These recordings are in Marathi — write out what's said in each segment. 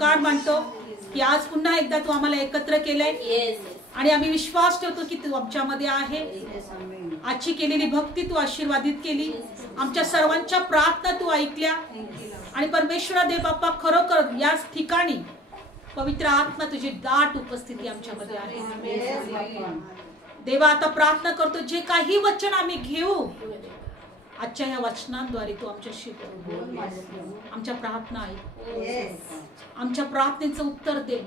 कार मानतो की आज पुन्हा एकदा तू आम्हाला एकत्र केलंय आणि आम्ही विश्वास ठेवतो की तू आमच्यामध्ये आहे. आजची केलेली भक्ती तू आशीर्वादित केली, आमच्या सर्वांच्या प्रार्थना तू ऐकल्या आणि परमेश्वरा देव बाप्पा खरोखर याच ठिकाणी पवित्र आत्मा तुझी दाट उपस्थिती आमच्यामध्ये आहे. देवा आता प्रार्थना करतो जे काही वचन आम्ही घेऊ आजच्या या वचनांद्वारे तू आमच्याशी बोल. आमच्या प्रार्थना ऐक, आमच्या प्रार्थनेचं उत्तर दे.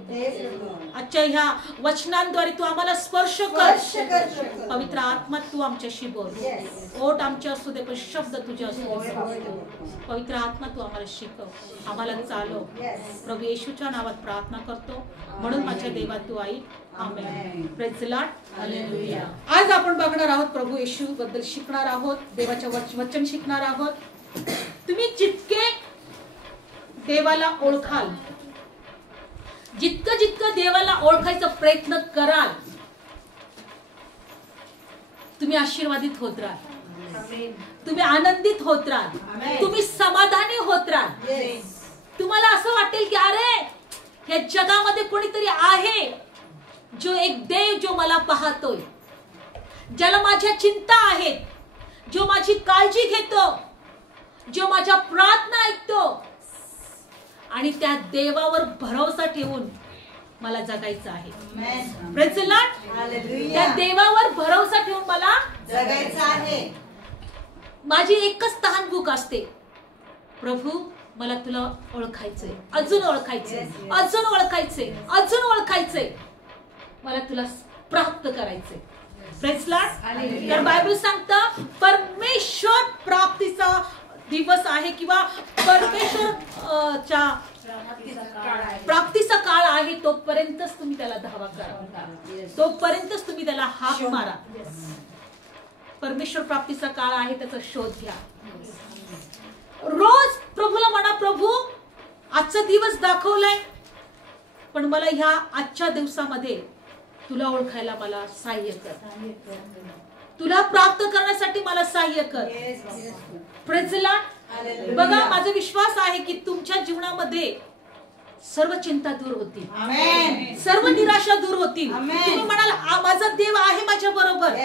आजच्या ह्या वचनांद्वारे तू आम्हाला स्पर्श कर. पवित्र आत्मा तू आमच्याशी बोल. ओठ आमचे असू दे पण शब्द तुझे असू दे. पवित्र आत्मा तू आम्हाला शिकव, आम्हाला चालव. प्रभू येशूच्या नावात प्रार्थना करतो म्हणून माझ्या देवा तू आई. Amen. Praise the lord. Hallelujah. आज आपण बघणार आहोत प्रभू येशू बद्दल शिकणार आहोत, देवाच्या वचन शिकणार आहोत. तुम्ही जितके देवाला ओळखाल, जितकं जितकं देवाला ओळखायचा प्रयत्न कराल तुम्ही आशीर्वादित होत राहाल, तुम्ही आनंदित होत राहाल, तुम्ही समाधानी होत राहाल. तुम्हाला असं वाटेल की अरे या जगामध्ये कोणीतरी आहे जो एक देव जो मला पाहतोय, ज्याला माझ्या चिंता आहेत, जो माझी काळजी घेतो, जो माझ्या प्रार्थना ऐकतो आणि त्या देवावर भरोसा ठेवून मला जगायचं आहे. Praise the Lord. त्या देवावर भरोसा ठेवून मला जगायचं आहे. माझी एकच तहानभूक असते, प्रभू मला तुला ओळखायचंय, अजून ओळखायचंय, अजून ओळखायचंय, अजून ओळखायचंय, मला तुला प्राप्त करायचंय. Praise the Lord. तर बायबल सांगतं परमेश्वर प्राप्तीचा दिवस आहे किंवा परमेश्वरच्या प्राप्तीचा काळ आहे. तोपर्यंतच तुम्ही त्याला धावा करा, तोपर्यंतच तुम्ही त्याला हाक मारा. परमेश्वर प्राप्तीचा काळ आहे, त्याचा शोध घ्या. रोज प्रभूला म्हणा, प्रभू आजचा दिवस दाखवलाय पण मला ह्या आजच्या दिवसामध्ये तुला ओळखायला मला सहाय्य कर, तुला प्राप्त करण्यासाठी मला सहाय्य कर. Praise the Lord. बघा माझा विश्वास आहे की तुमच्या जीवनामध्ये सर्व चिंता दूर होतील, सर्व निराशा दूर होतील. तुम्ही म्हणाल माझा देव आहे माझ्या बरोबर,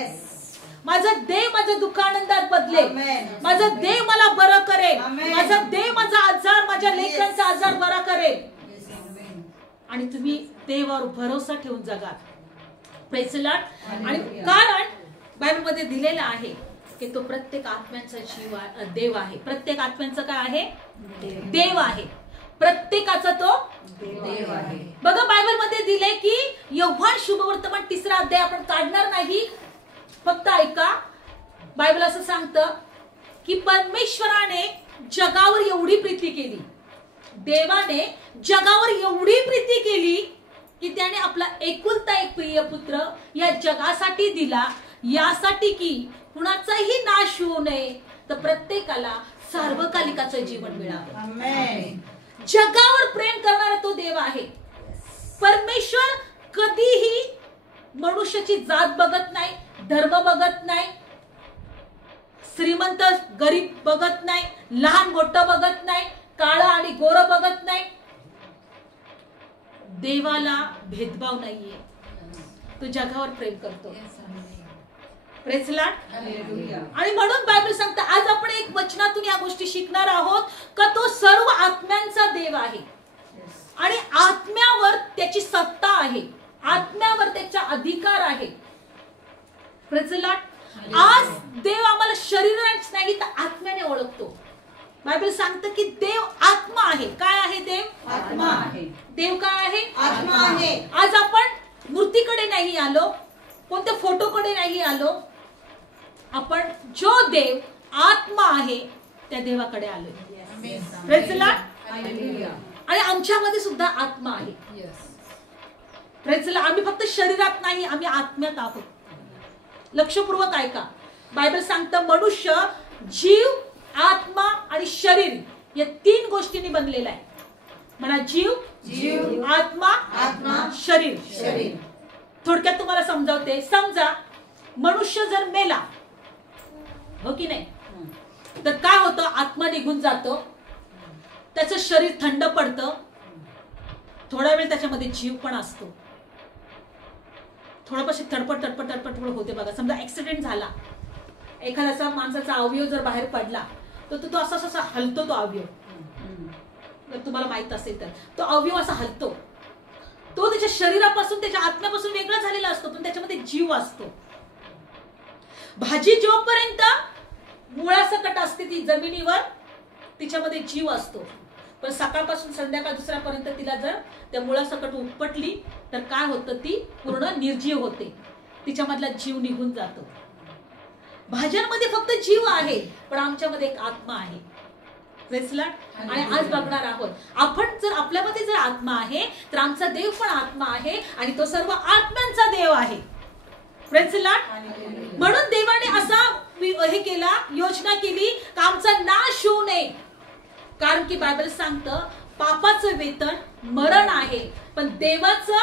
माझा देव माझ्या दुःखानंदात बदलेल, माझा देव मला बरं करेल, माझा देव माझा आजार, माझ्या लेकरांचा आजार बरा करेल. आणि तुम्ही देवावर भरोसा ठेवून जगा. Praise the Lord. आणि कारण बायबल मध्ये दिलेलं आहे की तो प्रत्येक आत्म्यांचा जीव देव आहे. प्रत्येक आत्म्यांचा काय आहे? देव आहे. प्रत्येकाचा तो देव आहे. बघा बायबल मध्ये दिले की योहान शुभवर्तमान 3रा अध्याय आपण काढणार नाही, फक्त ऐका. बायबल असं सांगतं की परमेश्वराने जगावर एवढी प्रीती केली, देवाने जगावर एवढी प्रीती केली की त्याने आपला एकुलता एक प्रिय पुत्र या जगासाठी दिला, यासाठी की कुणाचाही नाश होऊ नये तर प्रत्येकाला सार्वकालिकाचं जीवन मिळावं. जगावर प्रेम करणारा तो देव आहे. परमेश्वर कधीही मनुष्याची जात बघत नाही, धर्म बघत नाही, श्रीमंत गरीब बघत नाही, लहान मोठं बघत नाही, काळा आणि गोरं बघत नाही. देवाला भेदभाव नाहीये, तो जगावर प्रेम करतो. Praise the Lord. आणि म्हणून बायबल सांगतं आज आपण एक वचनातून या गोष्टी शिकणार आहोत का तो सर्व आत्म्यांचा देव आहे आणि आत्म्यावर त्याची सत्ता आहे, आत्म्यावर त्याचा अधिकार आहे. Praise the Lord. आज देव आम्हाला शरीरानेच नाही तर आत्म्याने ओळखतो. बायबल सांगतं की देव आत्मा आहे. काय आहे देव? आत्मा आहे. देव काय आहे? आत्मा आहे. आज आपण मूर्तीकडे नाही आलो, कोणत्या फोटोकडे नाही आलो, आपण जो देव आत्मा आहे त्या देवाकडे आलोय. Praise the Lord. आणि आमच्यामध्ये सुद्धा आत्मा आहे. Praise the Lord. आम्ही फक्त शरीरात नाही, आम्ही आत्म्यात आहोत. लक्षपूर्वक ऐका. बायबल सांगतं मनुष्य जीव, आत्मा आणि शरीर या 3 गोष्टींनी बनलेला आहे. म्हणा जीव, जीव, आत्मा, आत्मा, शरीर, शरीर. थोडक्यात तुम्हाला समजावते. समजा मनुष्य जर मेला, हो की नाही, तर काय होतं? आत्मा निघून जातो, त्याचं शरीर थंड पडतं, थोडा वेळ त्याच्यामध्ये जीव पण असतो. थोडंपाशी तडपड तडपड तडपड थोडं होते बघा. समजा ऍक्सिडेंट झाला, एखाद्याचा माणसाचा अवयव जर बाहेर पडला तर तो असा असा हलतो. तो अवयव जर तुम्हाला माहित असेल तर तो अवयव असा हलतो. तो त्याच्या शरीरापासून त्याच्या आत्म्यापासून वेगळा झालेला असतो, पण त्याच्यामध्ये जीव असतो. भाजी जोपर्यंत मुळासकट असते ती जमिनीवर, तिच्यामध्ये जीव असतो. पण सकाळपासून संध्याकाळ दुसऱ्यापर्यंत तिला जर त्या मुळासकट उपटली तर काय होतं, ती पूर्ण निर्जीव होते. तिच्यामधला जीव निघून जातो. भाज्यांमध्ये फक्त जीव आहे, पण आमच्यामध्ये एक आत्मा आहे. आणि आज बघणार आहोत आपण, जर आपल्यामध्ये जर आत्मा आहे तर आमचा देव पण आत्मा आहे आणि तो सर्व आत्म्यांचा देव आहे. म्हणून देवाने असा हे केला, योजना केली का आमचा नाश होऊ नये. कारण की बायबल सांगतं पापाचं वेतन मरण आहे, पण देवाचं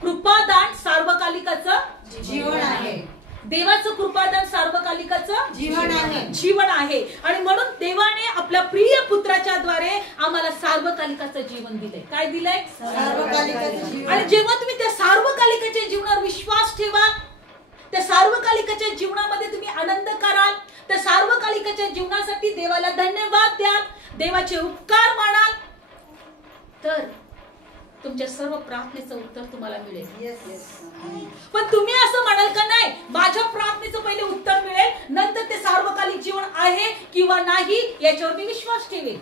कृपादान सार्वकालिकाचं जीवन आहे. देवाचं कृपादान सार्वकालिकाचं जीवन आहे. आणि म्हणून देवाने आपल्या प्रिय पुत्राच्या द्वारे आम्हाला सार्वकालिकाचं जीवन दिलंय. काय दिलंय? सार्वकालिकाचं जीवन. आणि जेव्हा तुम्ही त्या सार्वकालिकाच्या जीवनावर विश्वास ठेवाल, त्या सार्वकालिकाच्या जीवनामध्ये तुम्ही आनंद कराल, त्या सार्वकालिकाच्या जीवनासाठी देवाला धन्यवाद द्याल, देवाचे उपकार मानाल, तर तुमच्या सर्व प्रार्थनेचं उत्तर तुम्हाला मिळेल. पण तुम्ही असं म्हणाल का नाही, माझ्या प्रार्थनेचं पहिले उत्तर मिळेल, नंतर ते सार्वकालिक जीवन आहे किंवा नाही याच्यावर मी विश्वास ठेवेल,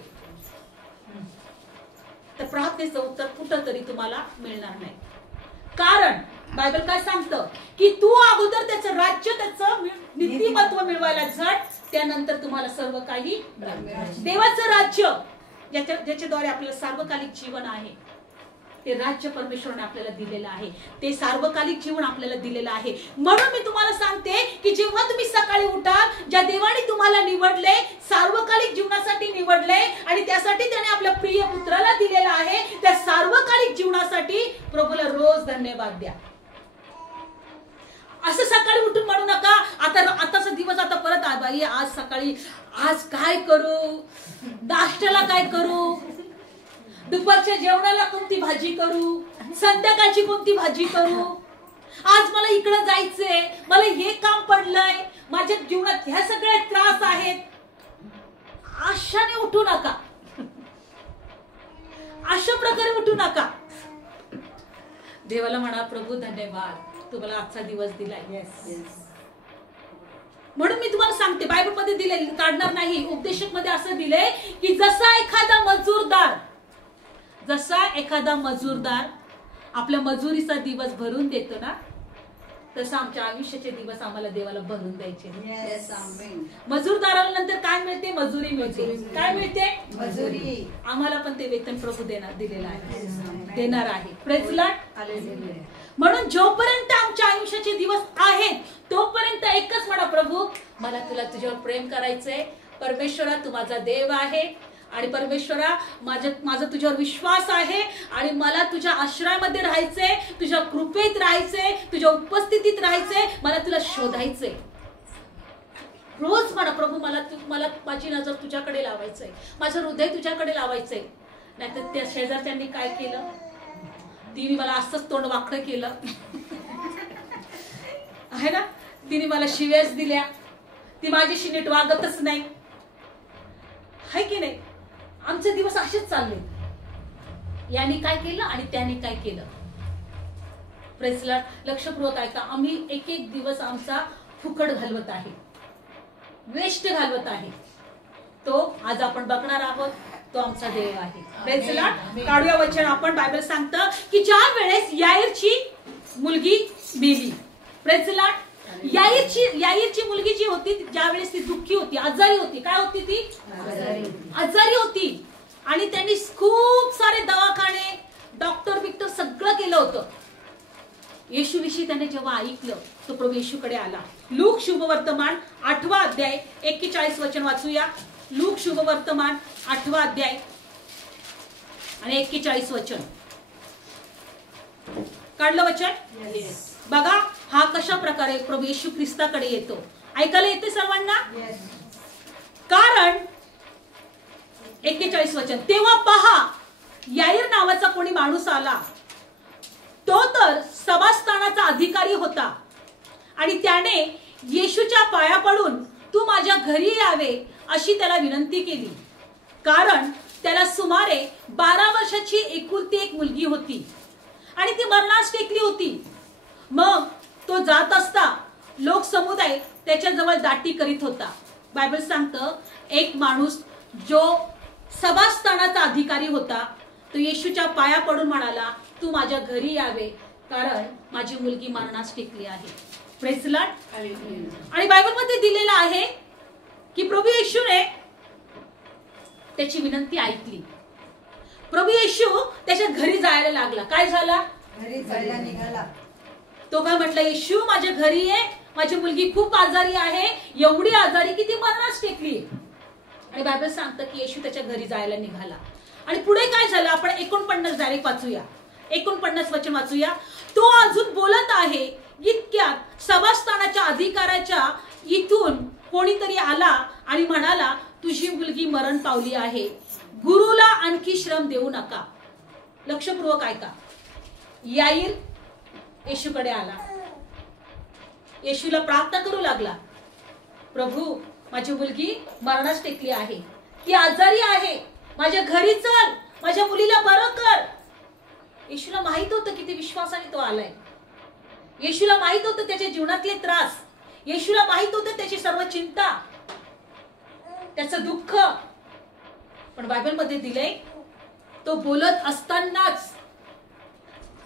तर प्रार्थनेचं उत्तर कुठं तरी तुम्हाला मिळणार नाही. कारण बायबल काय सांगतं की तू अगोदर त्याचं राज्य, त्याचं नीतिमत्व मिळवायला झट, त्यानंतर तुम्हाला सर्व काही. देवाचं राज्य ज्याच्याद्वारे आपल्याला सार्वकालिक जीवन आहे, ते राज्य परमेश्वराने आपल्याला दिलेलं आहे, ते सार्वकालिक जीवन आपल्याला दिलेलं आहे. म्हणून मी तुम्हाला सांगते की जेव्हा तुम्ही सकाळी उठाल, ज्या देवाने तुम्हाला निवडले, सार्वकालिक जीवनासाठी निवडले आणि त्यासाठी त्याने आपल्या प्रिय पुत्राला दिलेला आहे, त्या सार्वकालिक जीवनासाठी प्रभूला रोज धन्यवाद द्या. असं सकाळी उठून म्हणू नका आताचा दिवस आता परत बाई आज सकाळी आज काय करू, नाश्त्याला काय करू, दुपारच्या जेवणाला कोणती भाजी करू, संध्याकाळची कोणती भाजी करू, आज मला इकडं जायचंय, मला हे काम पडलंय, माझ्या जीवनात ह्या सगळे त्रास आहेत. आशाने उठू नका, अशा प्रकारे उठू नका. देवाला म्हणा प्रभू धन्यवाद, तुम्हाला आजचा दिवस दिलाय. म्हणून मी तुम्हाला सांगते, बायबल मध्ये दिले, काढणार नाही, उपदेशक मध्ये असं दिलंय की जसा एखादा मजूरदार आपल्या मजुरीचा दिवस भरून देतो ना, तसं आमच्या आयुष्याचे दिवस आम्हाला देवाला भरून द्यायचे. मजूरदाराला नंतर काय मिळते? मजुरी मिळते. काय मिळते? मजुरी. आम्हाला पण ते वेतन प्रभू दिलेलं आहे, देणार आहे. Praise Lord. म्हणून जोपर्यंत आमच्या आयुष्याचे दिवस आहेत तोपर्यंत एकच म्हणा, प्रभू मला तुझ्यावर प्रेम करायचंय. परमेश्वरा तू माझा देव आहे आणि परमेश्वरा माझा तुझ्यावर विश्वास आहे आणि मला तुझ्या आश्रयामध्ये राहायचंय, तुझ्या कृपेत राहायचंय, तुझ्या उपस्थितीत राहायचंय, मला तुला शोधायचंय. रोज म्हणा प्रभू मला माझी नजर तुझ्याकडे लावायचंय, माझं हृदय तुझ्याकडे लावायचंय. नाहीतर त्या शेजारच्यांनी काय केलं, तिने मला असंच तोंड वाकडं केलं आहे ना, तिने मला शिव्याच दिल्या, ती माझ्याशी नीट वागतच नाही, आहे की नाही. आमचे दिवस असेच चालले, याने काय केलं आणि त्याने काय केलं. Praise Lord. लक्षपूर्वक ऐका, आम्ही एक एक दिवस आमचा फुकट घालवत आहे, वेस्ट घालवत आहे. तो आज आपण बघणार आहोत, तो आमचा देव आहे. Praise Lord. काढूया वचन आपण. बायबल सांगतं की ज्या वेळेस याईरची मुलगी मेली, प्रेज लॉर्ड, याईरची मुलगी जी होती, ज्यावेळेस ती दुःखी होती, आजारी होती. काय होती ती? आजारी होती. आणि त्यांनी खूप सारे दवाखाने, डॉक्टर सगळं केलं होतं. येशूविषयी त्याने जेव्हा ऐकलं तो प्रभू येशूकडे आला. लूक शुभवर्तमान 8वा अध्याय 41 वचन वाचूया. लूक शुभवर्तमान 8वा अध्याय आणि 41 वचन. काढलं वचन? बघा हा कशा प्रकारे प्रभू येशू ख्रिस्ताकडे येतो. ऐकायला येते सर्वांना? कारण 41 वचन. तेव्हा पहा याईर नावाचा कोणी माणूस आला, तो तर सभास्थानाचा अधिकारी होता आणि त्याने येशूच्या पाया पडून तू माझ्या घरी यावे अशी त्याला विनंती केली, कारण त्याला सुमारे 12 वर्षाची एकुलती एक मुलगी होती आणि ती मरणास टेकली होती. मग तो जात असता लोक समुदाय त्याच्याजवळ दाटी करीत होता. बायबल सांगतं एक माणूस जो सभास्थानाचा अधिकारी होता तो येशूच्या पाया पडून म्हणाला, तू माझ्या घरी यावे कारण माझी मुलगी मरणास टेकली आहे. Praise the Lord. आणि बायबल मध्ये दिलेलं आहे की प्रभू येशूने त्याची विनंती ऐकली. प्रभू येशू त्याच्या घरी जायला लागला. काय झाला? घरी जायला निघाला. तो काय म्हटला, येशू माझ्या घरी ये, माझी मुलगी खूप आजारी आहे, एवढी आजारी की ती मरणास टेकली. आणि बायबल सांगतं की येशू त्याच्या घरी जायला निघाला. आणि पुढे काय झालं आपण 49 डायरेक्ट वाचूया. 49 वचन वाचूया. तो अजून बोलत आहे इतक्यात सभास्थानाच्या अधिकाऱ्याच्या इथून कोणीतरी आला आणि म्हणाला, तुझी मुलगी मरण पावली आहे, गुरुला आणखी श्रम देऊ नका. लक्षपूर्वक ऐका. याईर येशूकडे आला, येशूला प्रार्थना करू लागला, प्रभू माझी मुलगी मरणास टेकली आहे, ती आजारी आहे, माझ्या घरी चल, माझ्या मुलीला बरं कर. येशूला माहित होतं किती विश्वासाने तो आलाय. येशूला माहित होतं त्याच्या जीवनातले त्रास, येशूला माहित होतं त्याची सर्व चिंता, त्याचं दुःख. पण बायबल मध्ये दिलंय तो बोलत असतानाच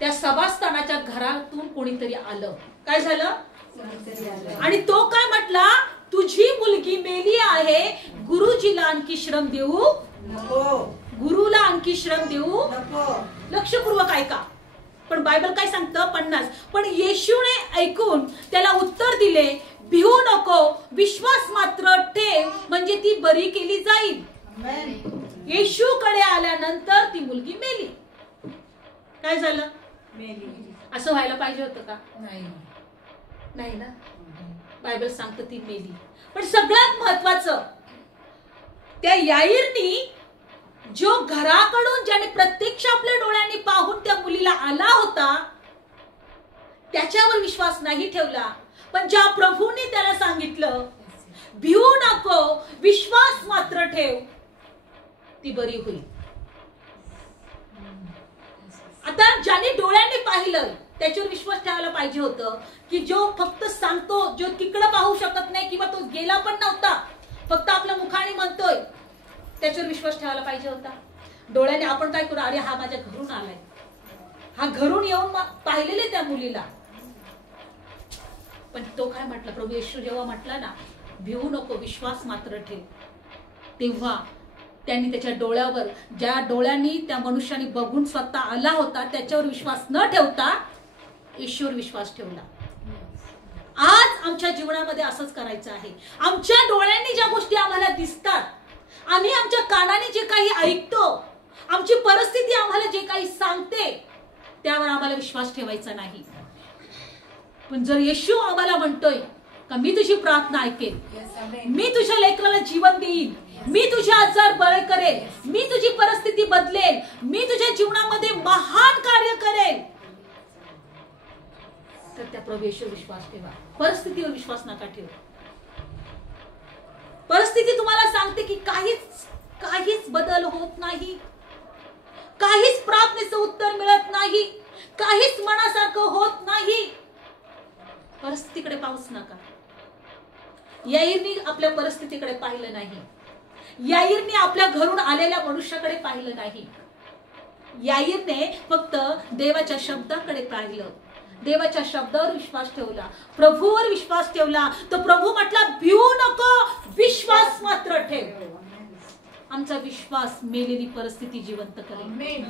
त्या सभास्थानाच्या घरातून कोणीतरी आलं. काय झालं? आणि तो काय म्हटला, तुझी मुलगी मेली आहे, गुरुजीला आणखी श्रम देऊ नको, गुरुला आणखी श्रम देऊ नको. लक्षपूर्वक ऐका. पण बायबल काय सांगतं 50. पण येशूने ऐकून त्याला उत्तर दिले, भिवू नको, विश्वास मात्र ठेव, म्हणजे ती बरी केली जाईल. येशूकडे आल्यानंतर ती मुलगी मेली. काय झालं? मेली. असं व्हायला पाहिजे होतं का? नाही ना. बायबल सांगतं ती मेली. पण सगळ्यात महत्वाचं, त्या याईरनी जो घराकडून ज्याने प्रत्यक्ष आपल्या डोळ्यांनी पाहून त्या मुलीला आला होता त्याच्यावर विश्वास नाही ठेवला. पण ज्या प्रभूने त्याला सांगितलं, भिवू नको, विश्वास मात्र ठेव, ती बरी होईल. आता ज्याने डोळ्यांनी पाहिलं त्याच्यावर विश्वास ठेवायला पाहिजे होतं. की जो फक्त सांगतो, जो तिकडं पाहू शकत नाही किंवा तो गेला पण नव्हता, फक्त आपल्या मुखाने म्हणतोय, त्याच्यावर विश्वास ठेवायला पाहिजे होता. डोळ्याने आपण काय करू, अरे हा माझ्या घरून आलाय, हा घरून येऊन पाहिलेले त्या मुलीला. पण तो काय म्हटला, प्रभू येशू जेव्हा म्हटला ना, भिवू नको, विश्वास मात्र ठेव, तेव्हा त्यांनी त्याच्या डोळ्यावर, ज्या डोळ्यांनी त्या मनुष्याने बघून स्वतः आला होता त्याच्यावर विश्वास न ठेवता येशूवर विश्वास ठेवला. आज आमच्या जीवनामध्ये असंच करायचं आहे. आमच्या डोळ्यांनी ज्या गोष्टी आम्हाला दिसतात, आम्ही आमच्या कानाने जे काही ऐकतो, आमची परिस्थिती आम्हाला जे काही सांगते, त्यावर आम्हाला विश्वास ठेवायचा नाही. पण जर येशू आम्हाला म्हणतोय का मी तुझी प्रार्थना ऐकेन, मी तुझ्या लेकराला जीवन देईन, मी तुझे आजार बरे करेल, मी तुझी परिस्थिती बदलेल, मी तुझ्या जीवनामध्ये महान कार्य करेल, तर त्या प्रभू येशूवर विश्वास ठेवा. परिस्थितीवर विश्वास नका ठेवू. परिस्थिती तुम्हाला सांगते की काहीच बदल होत नाही, काहीच प्रार्थनेचं उत्तर मिळत नाही, काहीच मनासारखं होत नाही. परिस्थितीकडे पाहूच नका. याईरने आपल्या परिस्थितीकडे पाहिलं नाही, याईरने आपल्या घरून आलेल्या मनुष्याकडे पाहिलं नाही. याईरने फक्त देवाच्या शब्दाकडे पाहिलं, देवाच्या शब्दावर विश्वास ठेवला, प्रभूवर विश्वास ठेवला. तो प्रभू म्हटला, भिवू नको, विश्वास मात्र ठेव. आमचा विश्वास मेलेली परिस्थिती जिवंत करेल.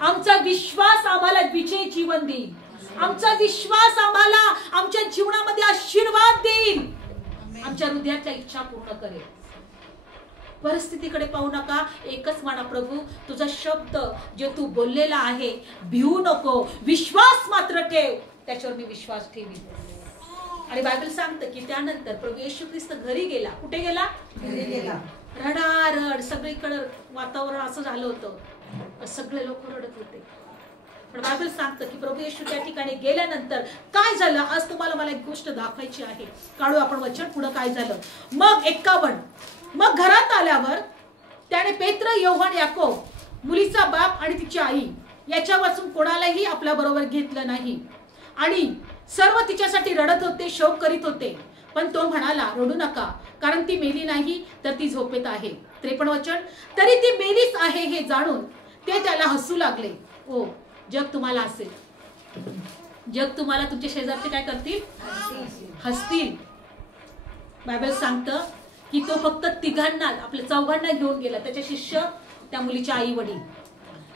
आमचा विश्वास आम्हाला विजय जीवन देईल. आमचा विश्वास आम्हाला आमच्या जीवनामध्ये आशीर्वाद देईल, आमच्या हृदयाच्या इच्छा पूर्ण करेल. परिस्थितीकडे पाहू नका, एकच म्हणा, प्रभू तुझा शब्द जे तू बोललेला आहे, भिवू नको, विश्वास मात्र ठेव, त्याच्यावर मी विश्वास ठेवीन. आणि बायबल सांगतं की त्यानंतर प्रभू येशू ख्रिस्त घरी गेला. कुठे गेला? घरी गेला. रडारड, सगळीकडे वातावरण असं झालं होतं. सगळे लोक रडत होते. पण बायबल सांगतं की प्रभू येशू त्या ठिकाणी गेल्यानंतर काय झालं, आज तुम्हाला मला एक गोष्ट दाखवायची आहे. काढू आपण वचन, पुढे काय झालं. मग 51, मग घरात आल्यावर त्याने पेत्र, योहान, याकोब, मुलीचा बाप आणि तिची आई याच्या वाचून कोणालाही आपल्या बरोबर घेतलं नाही. आणि सर्व तिच्यासाठी रडत होते, शोक करीत होते. पण तो म्हणाला, रडू नका, कारण ती मेली नाही तर ती झोपेत आहे. 53 वचन, तरी ती मेलीच आहे हे जाणून ते त्याला हसू लागले. ओ, जग तुम्हाला हसेल. जग तुम्हाला, तुमच्या शेजारचे काय करतील? हसतील. बायबल सांगतं की तो फक्त तिघांना, आपल्या चौघांना घेऊन गेला. त्याचे शिष्य, त्या मुलीच्या आई वडील,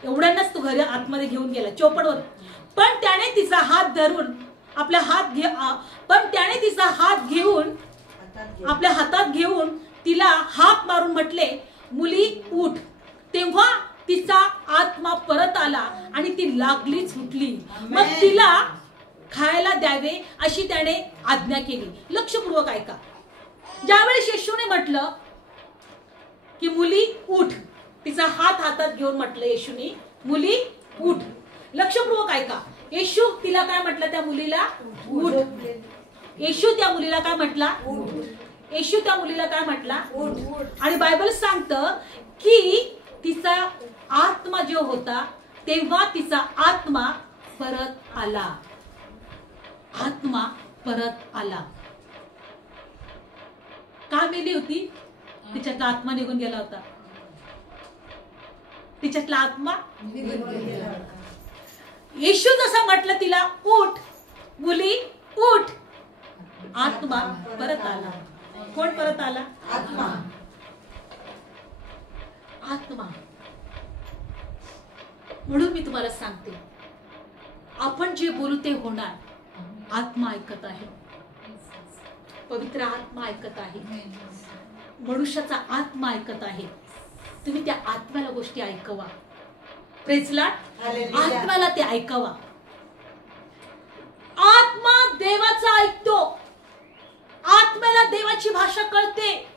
एवढ्यांनाच तो घरी आतमध्ये घेऊन गेला. 54, पण त्याने तिचा हात धरून आपल्या हात घेऊन आपल्या हातात घेऊन तिला हाक मारून म्हटले, मुली उठ. तेव्हा तिचा आत्मा परत आला आणि ती लागलीच उठली. मग तिला खायला द्यावे अशी त्याने आज्ञा केली. लक्षपूर्वक ऐका. ज्यावेळेस येशूने म्हटलं की मुली उठ, तिचा हात हातात घेऊन म्हटलं येशूने, मुली उठ. लक्षपूर्वक ऐका. येशू तिला काय म्हटलं? त्या मुलीला उठ. येशू त्या मुलीला काय म्हटला? येशू त्या मुलीला काय म्हटला? आणि बायबल सांगतं की तिचा आत्मा जो होता तेव्हा तिचा आत्मा परत आला. आत्मा परत आला. का मेली होती? तिच्यातला आत्मा निघून गेला होता. तिच्यातला आत्मा निघून गेला. येशू जसं म्हटलं तिला उठ, मुली उठ, आत्मा परत आला. कोण परत आला? आत्मा. आत्मा. म्हणून मी तुम्हाला सांगते, आपण जे बोलू ते होणार. आत्मा ऐकत आहे, पवित्र आत्मा ऐकत आहे, मनुष्याचा आत्मा ऐकत आहे. तुम्ही त्या आत्म्याला गोष्टी ऐकवा. Praise Lord. आत्म्याला ते ऐकवा. आत्मा देवाचा ऐकतो. आत्म्याला देवाची भाषा कळते.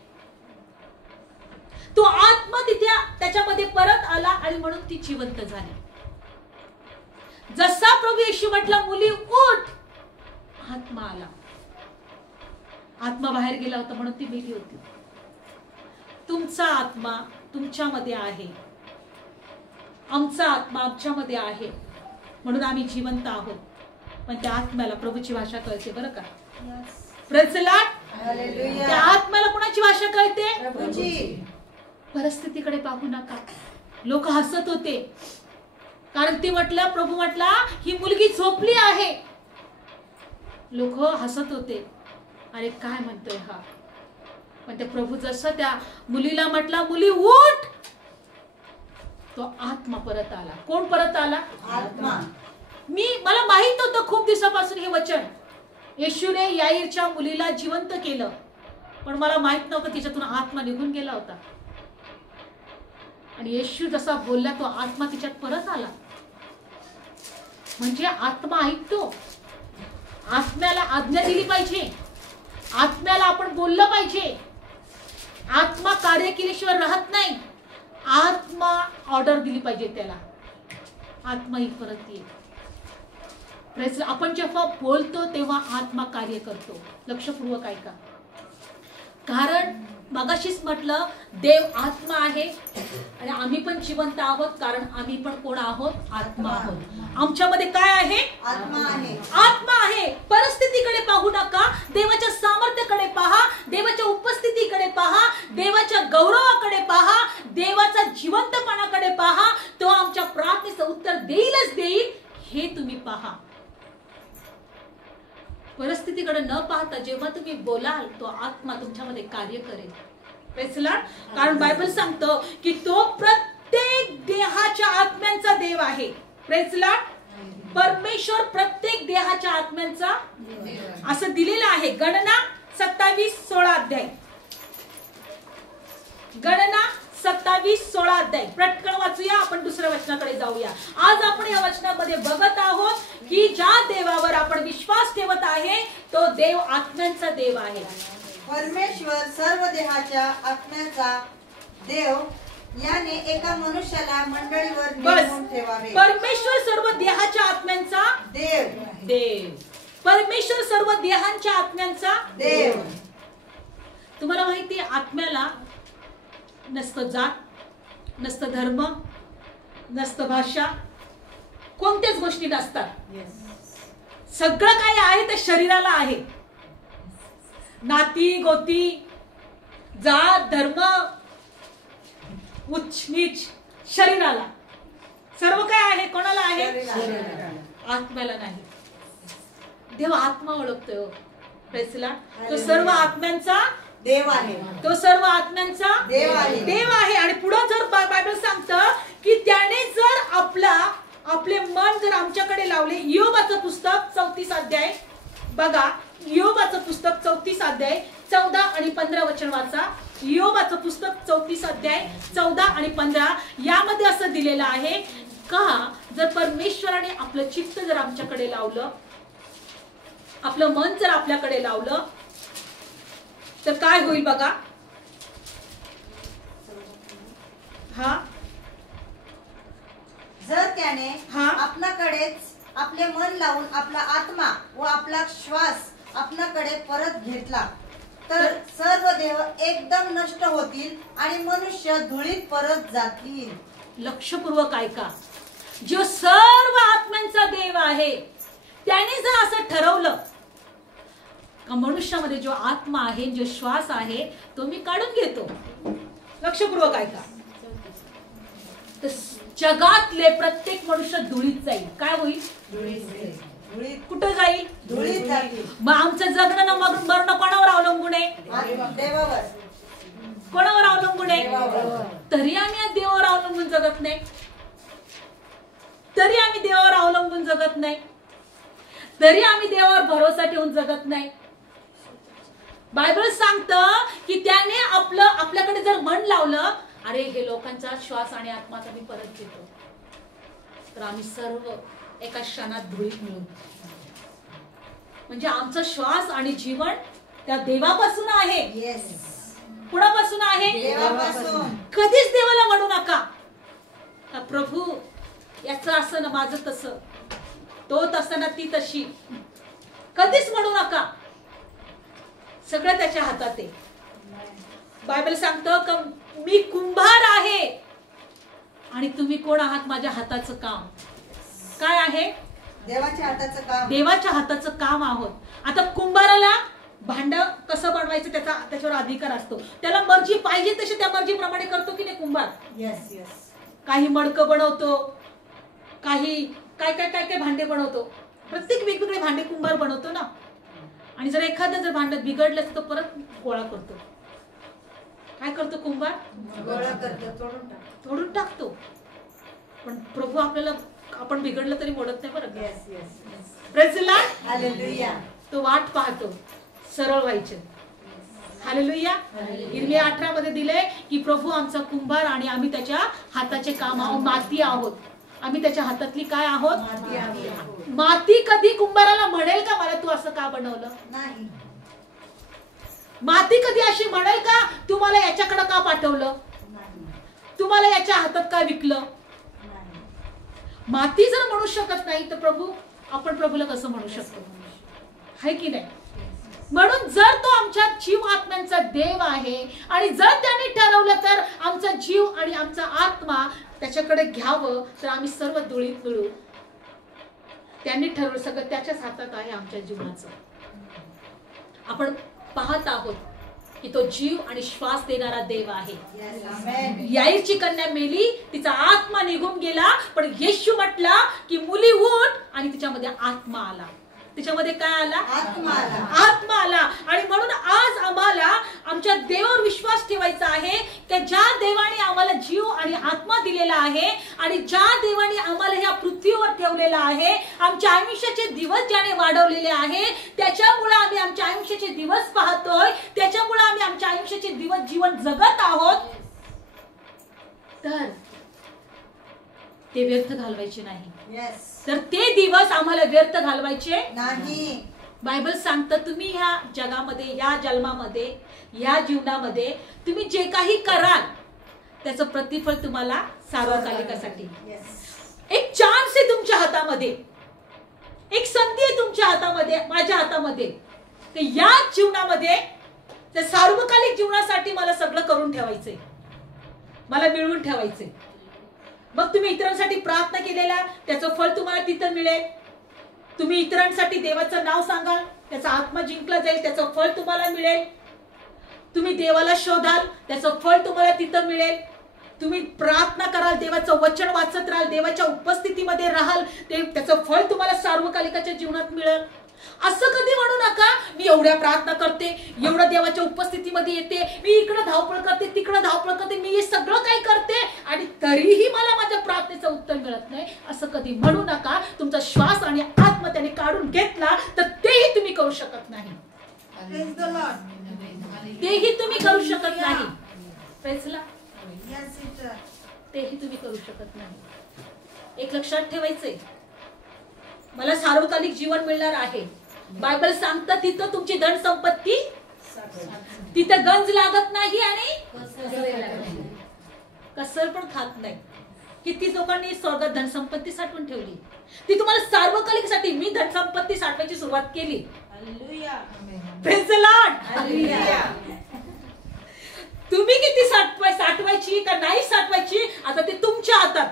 तो आत्मा तिथे त्याच्यामध्ये परत आला आणि म्हणून ती जिवंत झाली. जसा प्रभू येशू म्हटला मुली उठ, आत्मा आला. आत्मा बाहेर गेला होता म्हणून ती मेली होती. तुमचा आत्मा तुमच्यामध्ये आहे, आमचा आत्मा आमच्यामध्ये आहे, म्हणून आम्ही जिवंत आहोत. पण त्या आत्म्याला प्रभूची भाषा कळते बरं का. Praise Lord. त्या आत्म्याला कोणाची भाषा कळते? प्रभूची. परिस्थितीकडे पाहू नका. लोक हसत होते कारण ती म्हटलं, प्रभू म्हटला ही मुलगी झोपली आहे. लोक हसत होते, अरे काय म्हणतोय हा. पण त्या प्रभू जसं त्या मुलीला म्हटला मुली उठ, तो आत्मा परत आला. कोण परत आला? आत्मा. मला माहित होतं खूप दिवसापासून हे वचन. येशूने याईरच्या मुलीला जिवंत केलं, पण मला माहित नव्हतं तिच्यातून आत्मा निघून गेला होता. आणि येशू जसा बोलला तो आत्मा तिच्यात परत आला. म्हणजे आत्मा ऐकतो. आत्म्याला आज्ञा दिली पाहिजे. आत्म्याला आपण बोललं पाहिजे. आत्मा कार्य केल्याशिवाय राहत नाही. आत्मा ऑर्डर दिली पाहिजे त्याला. आत्मा ही परत येईल. आपण जेव्हा बोलतो तेव्हा आत्मा कार्य करतो. लक्षपूर्वक ऐका. कारण मगाशीच म्हटलं देव आत्मा आहे आणि आम्ही पण जिवंत आहोत, कारण आम्ही पण कोण आहोत? आत्मा आहोत. आमच्यामध्ये काय आहे? आत्मा आहे. आत्मा आहे. परिस्थितीकडे पाहू नका, देवाच्या सामर्थ्याकडे पहा, देवाच्या उपस्थितीकडे पहा, देवाच्या गौरवाकडे पहा, देवाचा जिवंतपणाकडे पहा. तो आमच्या प्रार्थनेचं उत्तर देईलच देईल हे तुम्ही पहा. परिस्थितीकडे न पाहता जेव्हा तुम्ही बोलाल तो आत्मा तुमच्यामध्ये कार्य करेल. Praise Lord. कारण बायबल सांगतं की तो प्रत्येक देहाच्या आत्म्यांचा देव आहे. Praise Lord. परमेश्वर प्रत्येक देहाच्या आत्म्यांचा असं दिलेलं आहे. गणना 27:16 अध्याय. गणना 27:16 अध्याय. पटकन वाचूया, आपण दुसऱ्या वचनाकडे जाऊया. आज आपण या वचनामध्ये बघत आहोत की ज्या देवावर आपण विश्वास ठेवत आहे तो देव आत्म्यांचा देव आहे. परमेश्वर सर्व देहाच्या आत्म्याचा देव याने एका मनुष्याला मंडळीवर बस. नेमून ठेवावे. परमेश्वर सर्व देहाच्या आत्म्यांचा देव देव. परमेश्वर सर्व देहांच्या आत्म्यांचा देव. तुम्हाला माहिती आहे, आत्म्याला नसतं जात, नसतं धर्म, नसतं भाषा, कोणत्याच गोष्टी नसतात. सगळं काही आहे ते शरीराला आहे. नाती गोती, जात धर्म, उच्च नीच, शरीराला सर्व काय आहे. कोणाला आहे? आत्म्याला नाही. देव आत्मा ओळखतोय. प्रेसला तो सर्व आत्म्यांचा देव आहे. तो सर्व आत्म्यांचा देव आहे. देव आहे. आणि पुढे जर बायबल सांगतं की त्याने जर आपले मन जर आमच्याकडे लावले. योबाचं पुस्तक 34 अध्याय बघा. योबाचं पुस्तक 34 अध्याय 14 आणि 15 वचन वाचा. योबाचं पुस्तक 34 अध्याय 14 आणि 15 यामध्ये असं दिलेलं आहे का जर परमेश्वराने आपलं चित्त जर आमच्याकडे लावलं, आपलं मन जर आपल्याकडे लावलं तर काय होईल बघा. हा जर त्याने हा. आपल्याकडेच आपले मन लावून आपला आत्मा व आपला श्वास आपल्याकडे परत घेतला तर सर्व देह एकदम नष्ट होतील आणि मनुष्य धुळीत परत जातील. लक्षपूर्वक ऐका. जो सर्व आत्म्यांचा देव आहे त्याने जर असं ठरवलं का मनुष्यामध्ये जो आत्मा आहे, जो श्वास आहे तो मी काढून घेतो. लक्षपूर्वक ऐका. तर जगातले प्रत्येक मनुष्य धुळीत जाईल. काय होईल? धुळीत कुठं जाईल? धुळीत जातील. मग आमचं जगणं न मरणं कोणावर अवलंबून आहे? देवावर. कोणावर अवलंबून आहे? देवावर. तरी आम्ही या देवावर अवलंबून जगत नाही. तरी आम्ही देवावर अवलंबून जगत नाही. तरी आम्ही देवावर भरोसा ठेवून जगत नाही. बायबल सांगतं की त्याने आपल्याकडे जर मन लावलं, अरे हे लोकांचा श्वास आणि आत्माचा मी परत घेतो, तर आम्ही सर्व एका क्षणात धुळीत मिळून. म्हणजे आमचा श्वास आणि जीवन त्या देवापासून आहे. येस. कुणापासून आहे? देवापासून. कधीच देवाला म्हणू नका का प्रभू याचं असं ना माझं तसं, तो तसं ना ती तशी. कधीच म्हणू नका. सगळं त्याच्या हातात आहे. बायबल सांगतं का मी कुंभार आहे आणि तुम्ही कोण आहात? माझ्या हाताचं काम. काय आहे? देवाच्या हाताचं काम. देवाच्या हाताचं काम आहोत. आता कुंभाराला भांड कसं बनवायचं त्याच्यावर अधिकार असतो. त्याला मर्जी पाहिजे तशी त्या मर्जीप्रमाणे करतो की नाही कुंभार? Yes yes. काही मडकं बनवतो, काही काय काय काय काय भांडे बनवतो. प्रत्येक वेगवेगळे भांडे कुंभार बनवतो ना. आणि जर एखादं जर भांड बिघडलं तर परत गोळा करतो. काय करतो कुंभार? गोळा करतो, तोडून टाकतो. पण प्रभू आपल्याला आपण बिघडलं तरी मोडत नाही बरं. Yes yes. Praise the lord. Hallelujah. तो वाट पाहतो सरळ व्हायचे. हालेलुया. इर्मिया 18 मध्ये दिले की प्रभू आमचा कुंभार आणि आम्ही त्याच्या हाताचे काम आहोत. माती आहोत. आम्ही त्याच्या हातातली काय आहोत? माती आहोत. माती कधी कुंभाराला म्हणेल का मला तू असं का बनवलं? नाही. माती कधी अशी म्हणेल का तू मला याच्याकडे का पाठवलं? नाही. तुम्हाला याच्या हातात का विकलं? नाही. माती जर म्हणू शकत नाही तर प्रभू आपण प्रभूला कसं म्हणू शकतो? आहे की नाही? म्हणून जर तो आमच्या जीव आत्म्यांचा देव आहे आणि जर त्याने ठरवलं तर आमचा जीव आणि आमचा आत्मा त्याच्याकडे घ्यावं तर आम्ही सर्व धुळीत मिळू. त्यांनी ठरवलं. सगळं त्याच्याच हातात आहे आमच्या जीवनाचं. आपण पाहत आहोत की तो जीव आणि श्वास देणारा देव आहे. येस. आमेन. याईरची कन्या मेली, तिचा आत्मा निघून गेला, पण येशू म्हटला की मुली उठ, आणि तिच्यामध्ये आत्मा आला. तिच्यामध्ये काय आला? आत्मा आला. आत्मा आला. आणि म्हणून आज आम्हाला आमच्या देवावर विश्वास ठेवायचा आहे की ज्या देवाने आम्हाला जीव आणि आत्मा दिलेला आहे आणि ज्या देवाने आम्हाला ह्या पृथ्वीवर ठेवलेला आहे, आमच्या आयुष्याचे दिवस ज्याने वाढवलेले आहे, त्याच्यामुळे आम्ही आमच्या आयुष्याचे दिवस पाहतोय, त्याच्यामुळे आम्ही आमच्या आयुष्याचे दिवस जीवन जगत आहोत, तर ते व्यर्थ घालवायचे नाही. येस. तर ते दिवस आम्हाला व्यर्थ घालवायचे नाही. बायबल सांगतं तुम्ही ह्या जगामध्ये, या जन्मामध्ये, या जीवनामध्ये तुम्ही जे काही कराल त्याचं प्रतिफळ तुम्हाला सार्वकालिकासाठी. Yes. एक चान्स आहे तुमच्या हातामध्ये, एक संधी आहे तुमच्या हातामध्ये, माझ्या हातामध्ये. तर या जीवनामध्ये, त्या सार्वकालिक जीवनासाठी मला सगळं करून ठेवायचंय, मला मिळवून ठेवायचंय. मग तुम्ही इतरांसाठी प्रार्थना केलेला त्याचं फळ तुम्हाला तिथं मिळेल. तुम्ही इतरांसाठी देवाचं नाव सांगाल, त्याचा आत्मा जिंकला जाईल, त्याचं फळ तुम्हाला मिळेल. तुम्ही देवाला शोधाल, त्याचं फळ तुम्हाला तिथं मिळेल. तुम्ही प्रार्थना कराल, देवाचं वचन वाचत राहाल, देवाच्या उपस्थितीमध्ये राहाल, त्याचं फळ तुम्हाला सार्वकालिकाच्या जीवनात मिळेल. असं कधी म्हणू नका मी एवढ्या प्रार्थना करते, एवढं देवाच्या उपस्थितीमध्ये येते, मी इकडं धावपळ करते, तिकडं धावपळ करते, मी हे सगळं काही करते आणि तरीही मला माझ्या प्रार्थनेचं उत्तर मिळत नाही, असं कधी म्हणू नका. तुमचा श्वास आणि आत्मा त्याने काढून घेतला तर तेही तुम्ही करू शकत नाही. Praise the Lord. तेही तुम्ही करू शकत नाही. Praise the Lord. Yes, sister. तेही तुम्ही करू शकत नाही. एक लक्षात ठेवायचंय, मला सार्वकालिक जीवन मिळणार आहे. बायबल सांगतं तिथं तुमची धन संपत्ती, तिथं गंज लागत नाही आणि कसर पण खात नाही. किती लोकांनी स्वर्गात धन संपत्ती साठवून ठेवली, ती तुम्हाला सार्वकालिक साठी. मी धन संपत्ती साठवायची सुरुवात केली. Hallelujah. Praise the Lord. Hallelujah. तुम्ही किती साठवायची का नाही साठवायची आता ते तुमच्या हातात.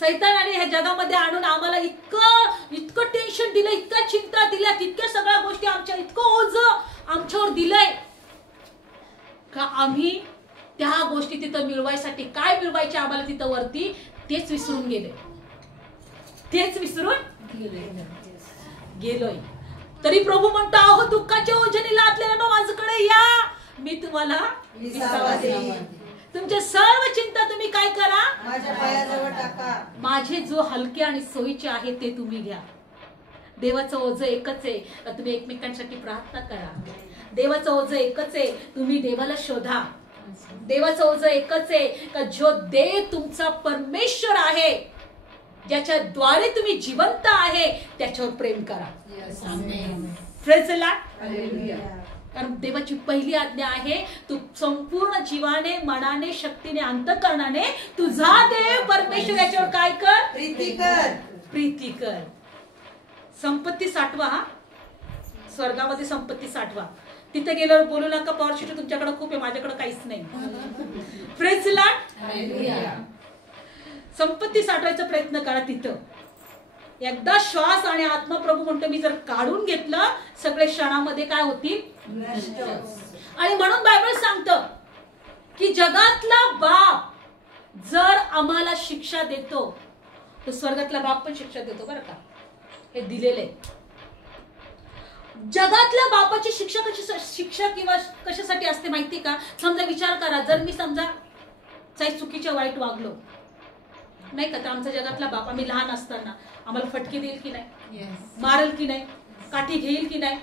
सैतान आणि ह्या जगामध्ये आणून आम्हाला इतकं टेन्शन दिलं, इतका चिंता दिल्या, तितक्या सगळ्या गोष्टी आमच्या, इतकं ओझं आमच्यावर दिलंय का आम्ही त्या गोष्टी तिथं मिळवायसाठी, काय मिळवायचे आम्हाला तिथं वरती, तेच विसरून गेले, तेच विसरून गेलोय. तरी प्रभू म्हणतो, अहो दुःखाच्या ओझेने लादलेल्या माझ्याकडे या, मी तुम्हाला विसावा देईन. तुमच्या सर्व चिंता तुम्ही काय करा, माझ्या पायाजवळ टाका. माझे जो हलके आणि सोयीचे आहे ते तुम्ही घ्या. देवाचं ओझं एकच आहे का तुम्ही एकमेकांसाठी प्रार्थना करा. देवाचं ओझं एकच आहे, तुम्ही देवाला शोधा. देवाचं ओझं एकच आहे का जो देव तुमचा परमेश्वर आहे, ज्याच्याद्वारे तुम्ही जिवंत आहे, त्याच्यावर प्रेम करा. Praise the Lord. कारण देवाची पहिली आज्ञा आहे, तू संपूर्ण जीवाने, मनाने, शक्तीने, अंतःकरणाने तुझा देव परमेश्वर याच्यावर काय कर, प्रीती कर. प्रीती कर. संपत्ती साठवा. स्वर्गामध्ये संपत्ती साठवा. तिथे गेल्यावर बोलू नका पॉवर शिट तुमच्याकडे खूप आहे, माझ्याकडे काहीच नाही. Praise the Lord. संपत्ती साठवायचा प्रयत्न करा तिथं. एकदा श्वास आणि आत्मा प्रभू म्हणतो मी जर काढून घेतलं, सगळे क्षणामध्ये काय होतील, आणि म्हणून बायबल सांगतं की जगातला बाप जर आम्हाला शिक्षा देतो तर स्वर्गातला बाप पण शिक्षा देतो. बरं का, हे दिलेले. जगातल्या बापाची शिक्षा किंवा कशासाठी असते माहिती का? समजा विचार करा, जर मी समजा काही चुकीच्या वाईट वागलो नाही का, तर आमचा जगातला बाप, आम्ही लहान असताना आम्हाला फटके देईल की नाही, मारेल की नाही, काठी घेईल की नाही.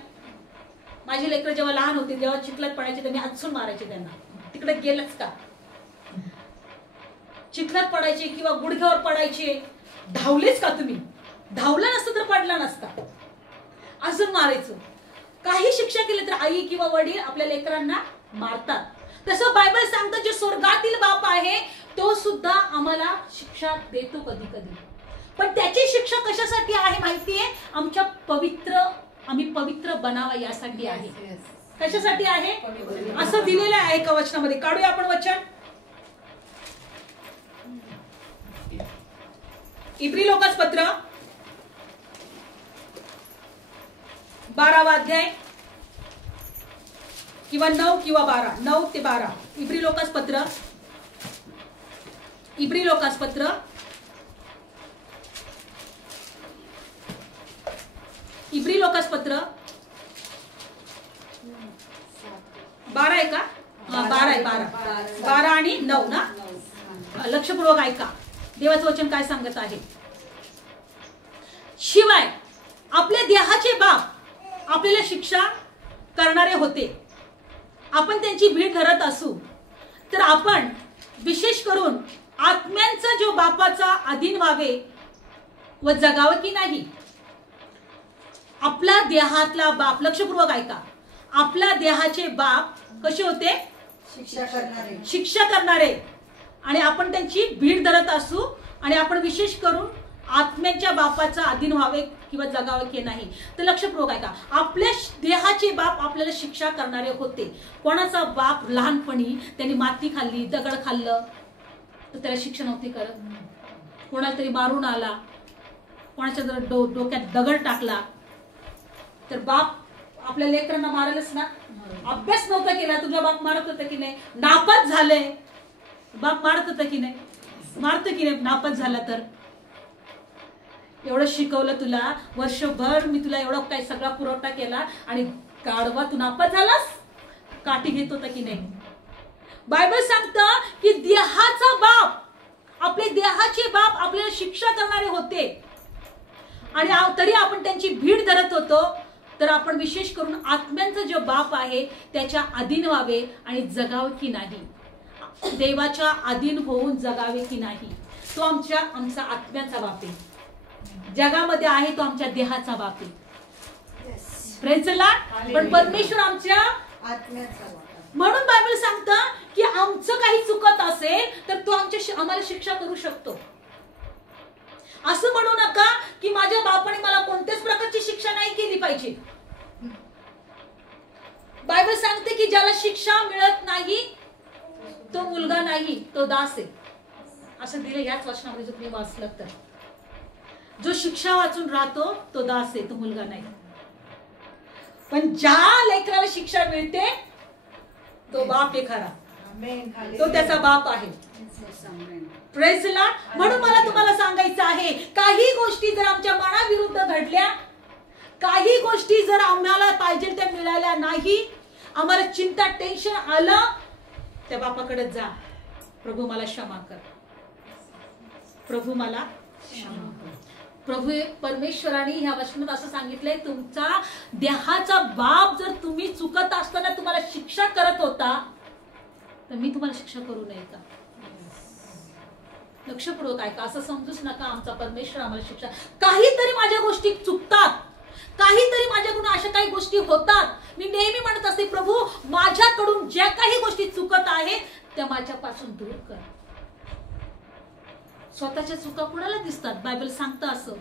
माझी लेकरं जेव्हा लहान होती, जेव्हा चिखलात पडायचे त्यांनी हातसून मारायचे त्यांना, तिकडे गेलंच का. चिखलात पडायचे किंवा गुडघ्यावर पडायचे, धावलेच का तुम्ही, धावला नसतं तर पडला नसता, अजून मारायचं. काही शिक्षा केली तर आई किंवा वडील आपल्या लेकरांना मारतात. तसं बायबल सांगतं जे स्वर्गातील बाप आहे तो सुद्धा आम्हाला शिक्षा देतो कधी कधी. पण त्याची शिक्षा कशासाठी आहे माहितीये? आम्ही पवित्र बनावा यासाठी आहे. कशासाठी आहे असं दिलेलं आहे एका वचनामध्ये. काढूया आपण वचन. इब्री लोकास पत्र 12वा अध्याय किंवा 9 किंवा 12, 9 ते 12. इब्री लोकास पत्र 12 आहे का? 12 आहे. 12 आणि 9 ना. लक्षपूर्वक ऐका देवाचं वचन काय सांगत आहे. शिवाय आपल्या देहाचे बाप आपल्याला शिक्षा करणारे होते. आपण त्यांची भीड धरत असू तर आपण विशेष करून आत्म्यांचा जो बापाचा अधीन व्हावे व जगावं की नाही. आपला देहातला बाप, लक्षपूर्वक ऐका, आपल्या देहाचे बाप कसे होते? शिक्षा करणारे आणि आपण त्यांची भीड धरत असू आणि आपण विशेष करून आत्म्याच्या बापाचा अधीन व्हावे किंवा जगावे की नाही. तर लक्षपूर्वक ऐका, आपल्या देहाचे बाप आपल्याला शिक्षा करणारे होते. कोणाचा बाप लहानपणी त्यांनी माती खाल्ली, दगड खाल्लं तर त्याला शिक्षा नव्हती करत. कोणाला तरी मारून आला, कोणाच्या जर डोक्यात दगड टाकला तर बाप आपल्या लेकरांना मारेलच ना. अभ्यास नव्हता केला, तुझा बाप मारत होता की नाही? नापास झाले, बाप मारत होता की नाही? मारतो की नाही नापास झाला तर? एवढं शिकवलं तुला, वर्षभर मी तुला एवढा काय सगळा पुरवठा केला आणि गाढवा तू नापास झालास, काठी घेत होता की नाही? बायबल सांगतं की देहाचा बाप, आपले देहाचे बाप आपल्याला शिक्षा करणारे होते आणि तरी आपण त्यांची भीड धरत होतो. तर आपण विशेष करून आत्म्यांचा जो बाप आहे त्याच्या अधीन व्हावे आणि जगावे की नाही, देवाच्या अधीन होऊन जगावे की नाही. तो आमचा आत्म्याचा बाप आहे. जगामध्ये आहे तो आमच्या देहाचा बाप आहे. Praise the Lord. पण परमेश्वर आमच्या आत्म्याचा बाप. म्हणून बायबल सांगतं की आमचं काही चुकत असेल तर तो आम्हाला शिक्षा करू शकतो. असं म्हणू नका की माझ्या बापाने मला कोणत्याच प्रकारची शिक्षा नाही केली पाहिजे. बायबल सांगते की ज्याला शिक्षा मिळत नाही तो मुलगा नाही, तो दास आहे. असं दिलं याच वचनामध्ये जर तुम्ही वाचलं तर, जो शिक्षा वाचून राहतो तो दास आहे, तो मुलगा नाही. पण ज्या लेकराला शिक्षा मिळते तो बाप आहे खरा, तो त्याचा बाप आहे. Praise the Lord. म्हणून मला तुम्हाला सांगायचं आहे, काही गोष्टी जर आमच्या मनाविरुद्ध घडल्या, काही गोष्टी जर आम्हाला पाहिजे त्या मिळाल्या नाही, आम्हाला चिंता टेन्शन आलं, त्या बापाकडे जा, प्रभू मला क्षमा कर, प्रभू मला क्षमा कर. प्रभू परमेश्वराने ह्या वचनात असं सांगितलंय, तुमचा देहाचा बाप जर तुम्ही चुकत असताना तुम्हाला शिक्षा करत होता तर मी तुम्हाला शिक्षा करू नये का? लक्षपूर्वक ऐका, असं समजूच नका आमचा परमेश्वर आम्हाला शिक्षा. काहीतरी माझ्या गोष्टी चुकतात, काहीतरी माझ्याकडून अशा काही गोष्टी होतात. मी नेहमी म्हणत असते, प्रभू माझ्याकडून ज्या काही गोष्टी चुकत आहेत त्या माझ्यापासून दूर कर. स्वतःच्या चुका कोणाला दिसतात? बायबल सांगतं असं.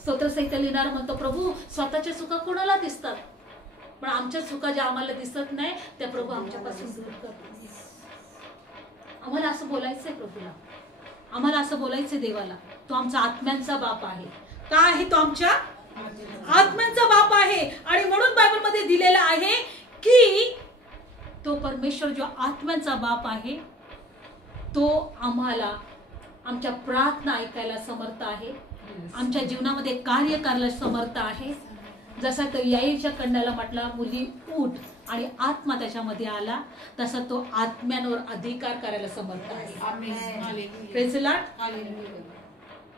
स्तोत्रसंहिता लिहिणारा म्हणतो, प्रभू स्वतःच्या चुका कोणाला दिसतात, पण आमच्या चुका ज्या आम्हाला दिसत नाही त्या प्रभू आमच्यापासून दूर कर. आम्हाला असं बोलायचंय प्रभूला, आम्हाला असं बोलायचंय देवाला. तो आमचा आत्म्यांचा बाप आहे. का आहे तो? आमच्या आत्म्यांचा बाप आहे. आणि म्हणून बायबल मध्ये दिलेला आहे की तो परमेश्वर जो आत्म्यांचा बाप आहे तो आम्हाला आमच्या प्रार्थना ऐकायला समर्थ आहे, आमच्या जीवनामध्ये कार्य करायला समर्थ आहे. जसा तो याईच्या कन्याला म्हटला, मुली उठ, आणि आत्मा त्याच्यामध्ये आला, तसा तो आत्म्यांवर अधिकार करायला समर्थ आहे. Praise the Lord.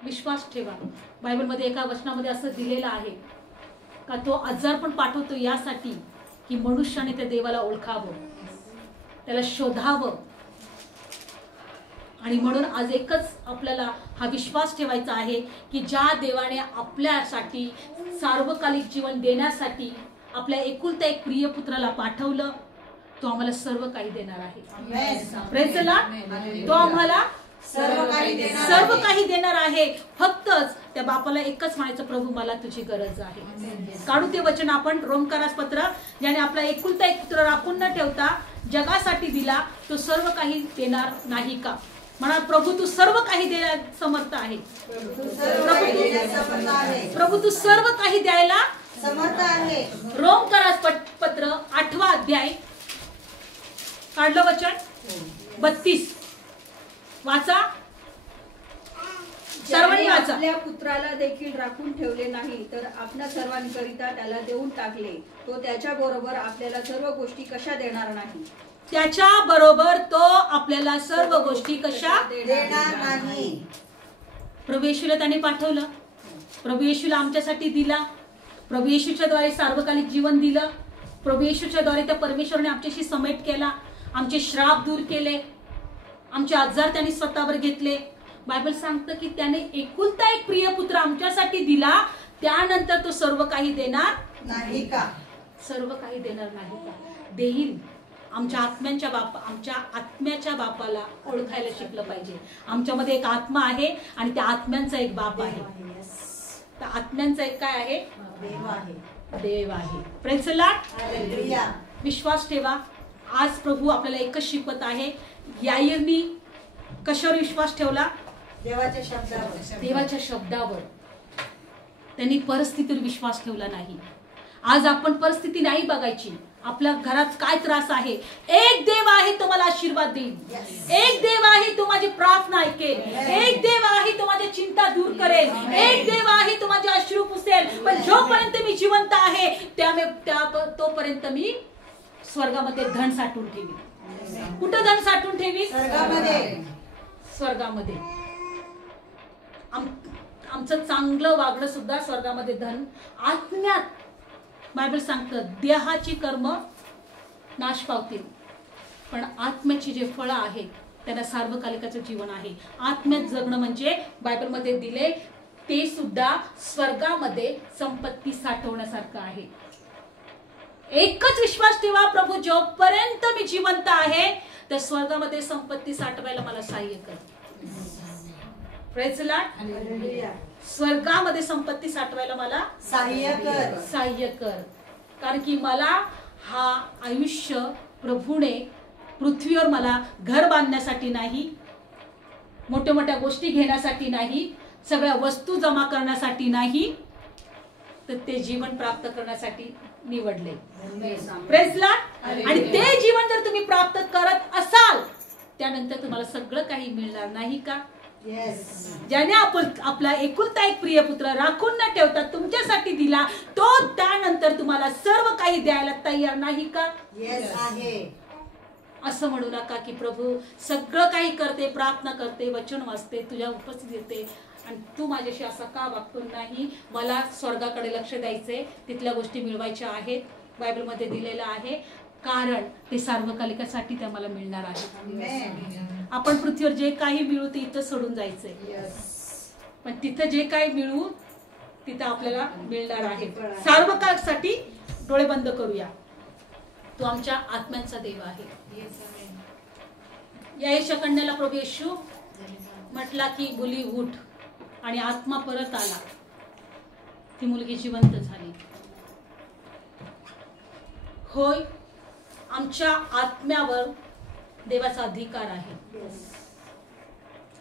विश्वास ठेवा. बायबलमध्ये एका वचनामध्ये असं दिलेलं आहे का तो आजार पण पाठवतो यासाठी की मनुष्याने त्या देवाला ओळखावं, त्याला शोधावं. आणि म्हणून आज एकच आपल्याला हा विश्वास ठेवायचा आहे की ज्या देवाने आपल्यासाठी सार्वकालिक जीवन देण्यासाठी आपल्या एकुलता एक प्रिय पुत्राला पाठवलं, तो आम्हाला सर्व काही देणार आहे. Praise the Lord. तो आम्हाला सर्व काही देणार आहे. फक्तच त्या बापाला एकच म्हणायचं, प्रभू मला तुझी गरज आहे. काढू ते वचन आपण, रोमकारास पत्र, ज्याने आपला एकुलता एक पुत्र राखून न ठेवता जगासाठी दिला, तो सर्व काही देणार नाही का? म्हणा, प्रभू तू सर्व काही देण्यास समर्थ आहे. प्रभू तू सर्व काही द्यायला समर्थ आहे. रोमकारास पत्र 8वा अध्याय, काढलं वचन 32, वाचा सर्वांनी वाचा. आपल्या पुत्राला देखील राखून ठेवले नाही तर आपल्या सर्वांकरिता त्याला देऊन टाकले, तो त्याच्या बरोबर आपल्याला सर्व गोष्टी कशा देणार नाही? त्याच्या बरोबर तो आपल्याला सर्व गोष्टी कशा देणार नाही. प्रभू येशूला त्याने पाठवलं, प्रभू येशूला आमच्यासाठी दिला, प्रभू येशूच्या द्वारे सार्वकालिक जीवन दिलं, प्रभू येशूच्या द्वारे त्या परमेश्वराने आमच्याशी समेट केला, आमचे श्राप दूर केले, आमचे आजार त्यांनी स्वतःवर घेतले. बायबल सांगतं की त्याने एकुलता एक प्रिय पुत्र आमच्यासाठी दिला, त्यानंतर तो सर्व काही देणार नाही का? सर्व काही देणार नाही का? देईल. आमच्या आत्म्याच्या बापाला ओळखायला शिकलं पाहिजे. आमच्यामध्ये एक आत्मा आहे आणि त्या आत्म्यांचा एक बाप आहे. त्या आत्म्यांचा एक काय आहे? देव आहे. Praise the Lord. विश्वास ठेवा. आज प्रभू आपल्याला एकच शिकवत आहे. याईरनी कशावर विश्वास ठेवला? देवाच्या शब्दावर. त्यांनी परिस्थितीवर विश्वास ठेवला नाही. आज आपण परिस्थिती नाही बघायची. आपल्या घरात काय त्रास आहे, एक देव आहे तो मला आशीर्वाद देईल. एक देव आहे तो माझी प्रार्थना ऐकेल. एक देव आहे तो माझी चिंता दूर करेल. एक देव आहे तो माझे अश्रू पुसेल. पण जोपर्यंत मी जिवंत आहे तोपर्यंत मी स्वर्गामध्ये धन साठवून ठेवी. कुठं धन साठवून ठेवी? स्वर्गामध्ये. आमचं चांगलं वागणं सुद्धा स्वर्गामध्ये धन. आत्म्यात बायबल सांगतं देहाची कर्म नाश पावतील, पण आत्म्याची जे फळं आहेत त्यांना सार्वकालिकाचं जीवन आहे. आत्म्यात जगणं म्हणजे बायबलमध्ये दिले ते सुद्धा स्वर्गामध्ये संपत्ती साठवण्यासारखं आहे. एकच विश्वास ठेवा, प्रभू जोपर्यंत मी जिवंत आहे त्या स्वर्गामध्ये संपत्ती साठवायला मला सहाय्य कर. Praise the Lord. स्वर्गामध्ये संपत्ती साठवायला मला सहाय्य कर. कारण की मला हा आयुष्य प्रभूने पृथ्वीवर मला घर बांधण्यासाठी नाही, मोठ्या मोठ्या गोष्टी घेण्यासाठी नाही, सगळ्या वस्तू जमा करण्यासाठी नाही, तर ते जीवन प्राप्त करण्यासाठी निवडले. Praise the Lord. आणि ते जीवन जर तुम्ही प्राप्त करत असाल त्यानंतर तुम्हाला सगळं काही मिळणार नाही का? ज्याने आपला एकुलता एक प्रिय पुत्र राखून न ठेवता तुमच्यासाठी दिला, तो त्यानंतर तुम्हाला सर्व काही द्यायला तयार नाही का? असं म्हणू नका की प्रभू सगळं काही करते, प्रार्थना करते, वचन वाचते, तुझ्या उपस्थित येते आणि तू माझ्याशी असा का वागतो? नाही, मला स्वर्गाकडे लक्ष द्यायचंय, तिथल्या गोष्टी मिळवायच्या आहेत. बायबलमध्ये दिलेलं आहे, कारण ते सार्वकालिकासाठी त्या मला मिळणार आहे. आपण पृथ्वीवर जे काही मिळू ते इथं सोडून जायचंय, पण तिथं जे काही मिळू तिथं आपल्याला मिळणार आहे. सार्वकालिकासाठी डोळे बंद करूया. तो आमच्या आत्म्यांचा देव आहे. याईच्या कन्याला प्रभू येशू म्हटला की मुली उठ, आणि आत्मा परत आला. ती मुलगी जिवंत झाली. होय, आमच्या आत्म्यावर देवाचा अधिकार आहे.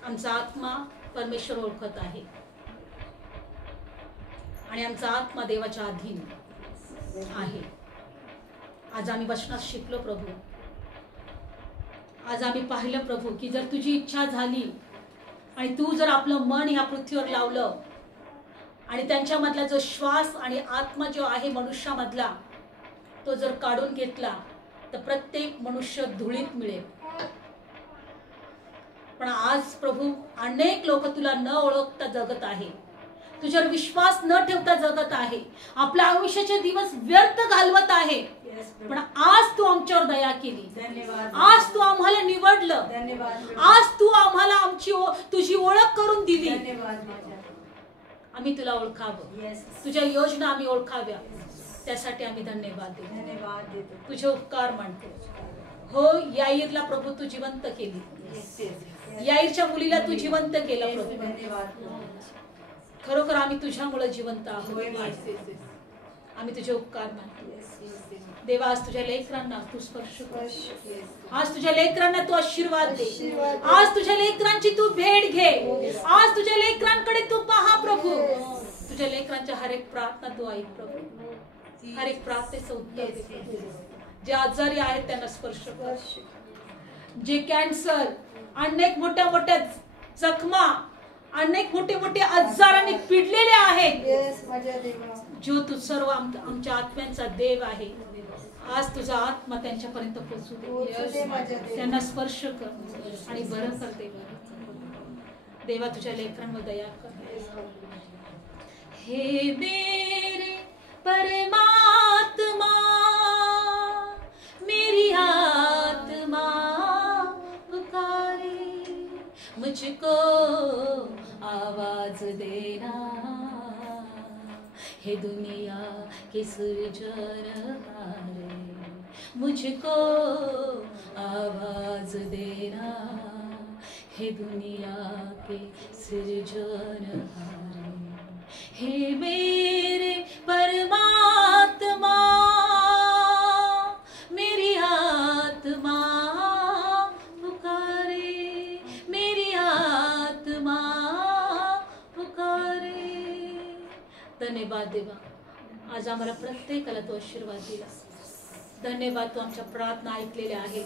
आमचा आत्मा परमेश्वर ओळखत आहे आणि आमचा आत्मा देवाच्या अधीन आहे. आज आम्ही वचनात शिकलो प्रभू. आज आम्ही पाहिलं प्रभू की जर तुझी इच्छा झाली आणि तू जर आपलं मन ह्या पृथ्वीवर लावलं आणि त्यांच्यामधला जो श्वास आणि आत्मा जो आहे मनुष्यामधला तो जर काढून घेतला तर प्रत्येक मनुष्य धुळीत मिळेल. पण आज प्रभू अनेक लोक तुला न ओळखता जगत आहे, तुझ्यावर विश्वास न ठेवता जगत आहे, आपल्या आयुष्याचे दिवस व्यर्थ घालवत आहे. पण आज तू आमच्यावर दया केली. आज तू आम्हाला निवडलं. आज तू आम्हाला तुझी ओळख करून दिली. आम्ही तुला ओळखावं, तुझ्या योजना आम्ही ओळखाव्या, त्यासाठी आम्ही धन्यवाद देतो. तुझे उपकार मानतो. हो, याईरला प्रभू तू जिवंत केली. याईरच्या मुलीला तू जिवंत केलं प्रभू. खरोखर आम्ही तुझ्यामुळे जिवंत आहोत. आम्ही तुझे उपकार मानतो. देवा, आज तुझ्या लेकरांना तू स्पर्श कर. आज तुझ्या लेकरांना तू आशीर्वाद दे. आज तुझ्या लेकरांची तू भेट घे. आज तुझ्या लेकरांकडे तू पहा प्रभू. तुझ्या लेकरांच्या हर एक प्रार्थना तू ऐक प्रभू. हर एक प्रार्थनेचं उत्तर दे. जे आजारी आहेत त्यांना स्पर्श कर. जे कॅन्सर, अनेक मोठ्या मोठ्या जखमा, अनेक मोठे मोठे आजाराने पिडलेले आहेत, जो तू सर्व आमच्या आत्म्यांचा देव आहे, आज तुझा आत्मा त्यांच्यापर्यंत पोहोचू दे. त्यांना स्पर्श कर आणि बरं कर देवा. देवा, तुझ्या लेकरांवर दया कर. हे मेरे परमात्मा, मेरी आत्मा पुकारे, मुझको आवाज देना, हे दुनिया के सुरजनहारे. मुझको आवाज देना, हे दुनिया के सृजनहारे, हे मेरे परमात्मा, मेरी आत्मा पुकारे, मेरी आत्मा पुकारे. धन्यवाद देवा, आज आम्हाला प्रत्येकाला तो आशीर्वाद दिला. धन्यवाद, तू आमच्या प्रार्थना ऐकलेल्या आहेत.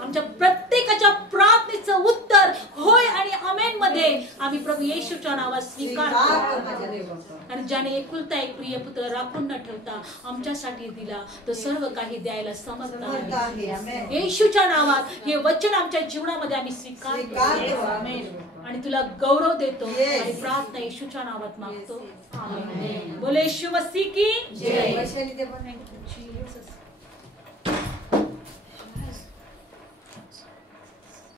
आमच्या प्रत्येकाच्या प्रार्थनेचं उत्तर होय आणि आमेन मध्ये आम्ही प्रभू येशूच्या नावात स्वीकार करतो. आणि ज्याने एकुलता एक प्रिय पुत्र राखून न ठेवता आमच्यासाठी दिला, तो सर्व काही द्यायला समर्थ आहे. येशूच्या नावात हे वचन आमच्या जीवनामध्ये आम्ही स्वीकार करतो आणि तुला गौरव देतो आणि प्रार्थना येशूच्या नावात मागतो. आमेन. बोले येशू मसीह की जय.